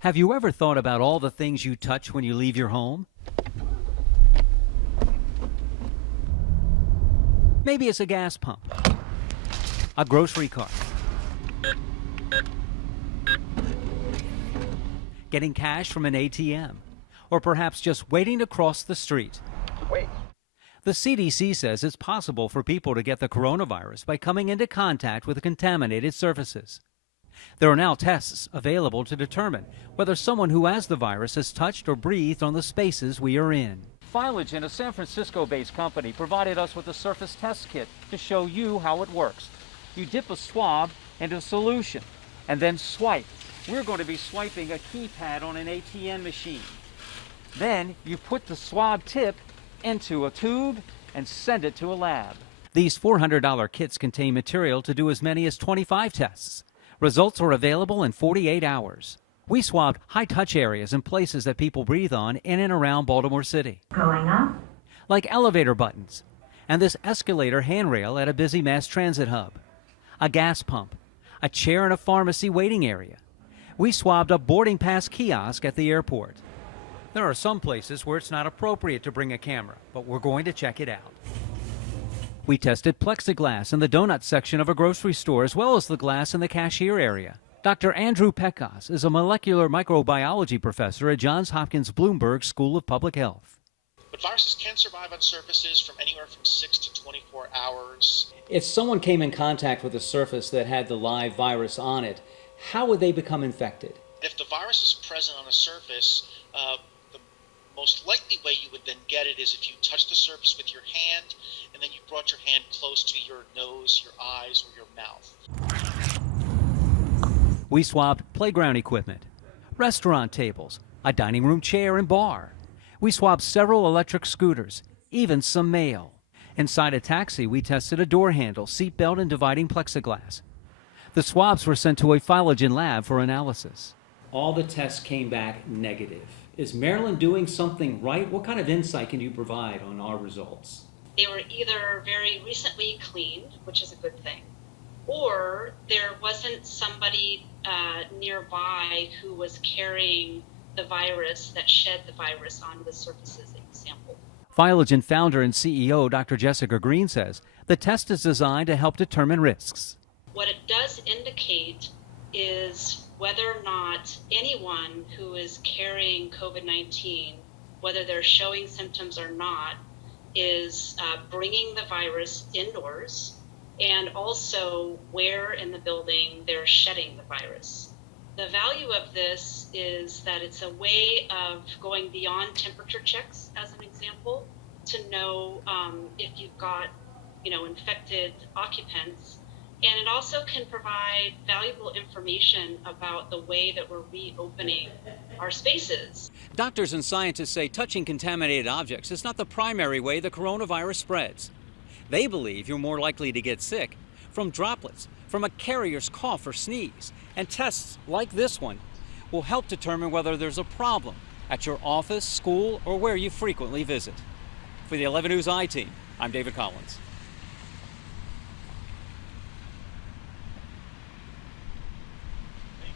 Have you ever thought about all the things you touch when you leave your home? Maybe it's a gas pump, a grocery cart, getting cash from an ATM, or perhaps just waiting to cross the street. Wait. The CDC says it's possible for people to get the coronavirus by coming into contact with contaminated surfaces. There are now tests available to determine whether someone who has the virus has touched or breathed on the spaces we are in. Philogen, a San Francisco-based company, provided us with a surface test kit to show you how it works. You dip a swab into a solution and then swipe. We're going to be swiping a keypad on an ATM machine. Then you put the swab tip into a tube and send it to a lab. These $400 kits contain material to do as many as 25 tests. Results are available in 48 hours. We swabbed high-touch areas and places that people breathe on in and around Baltimore City. Going up. Like elevator buttons and this escalator handrail at a busy mass transit hub, a gas pump, a chair in a pharmacy waiting area. We swabbed a boarding pass kiosk at the airport. There are some places where it's not appropriate to bring a camera, but we're going to check it out. We tested plexiglass in the donut section of a grocery store as well as the glass in the cashier area. Dr. Andrew Pecos is a molecular microbiology professor at Johns Hopkins Bloomberg School of Public Health. But viruses can survive on surfaces from anywhere from 6 to 24 hours. If someone came in contact with a surface that had the live virus on it, how would they become infected? If the virus is present on a surface, the most likely way you would then get it is if you touch the surface with your hand and then you brought your hand close to your nose, your eyes, or your mouth. We swabbed playground equipment, restaurant tables, a dining room chair and bar. We swabbed several electric scooters, even some mail. Inside a taxi, we tested a door handle, seatbelt, and dividing plexiglass. The swabs were sent to a Philogen lab for analysis. All the tests came back negative. Is Maryland doing something right? What kind of insight can you provide on our results? They were either very recently cleaned, which is a good thing, or there wasn't somebody nearby who was carrying the virus that shed the virus onto the surfaces that you sampled. Philogen founder and CEO Dr. Jessica Green says the test is designed to help determine risks. What it does indicate is whether or not anyone who is carrying COVID-19, whether they're showing symptoms or not, is bringing the virus indoors, and also where in the building they're shedding the virus. The value of this is that it's a way of going beyond temperature checks, as an example, to know if you've got, infected occupants. And it also can provide valuable information about the way that we're reopening our spaces. Doctors and scientists say touching contaminated objects is not the primary way the coronavirus spreads. They believe you're more likely to get sick from droplets, from a carrier's cough or sneeze. And tests like this one will help determine whether there's a problem at your office, school, or where you frequently visit. For the 11 News I team, I'm David Collins.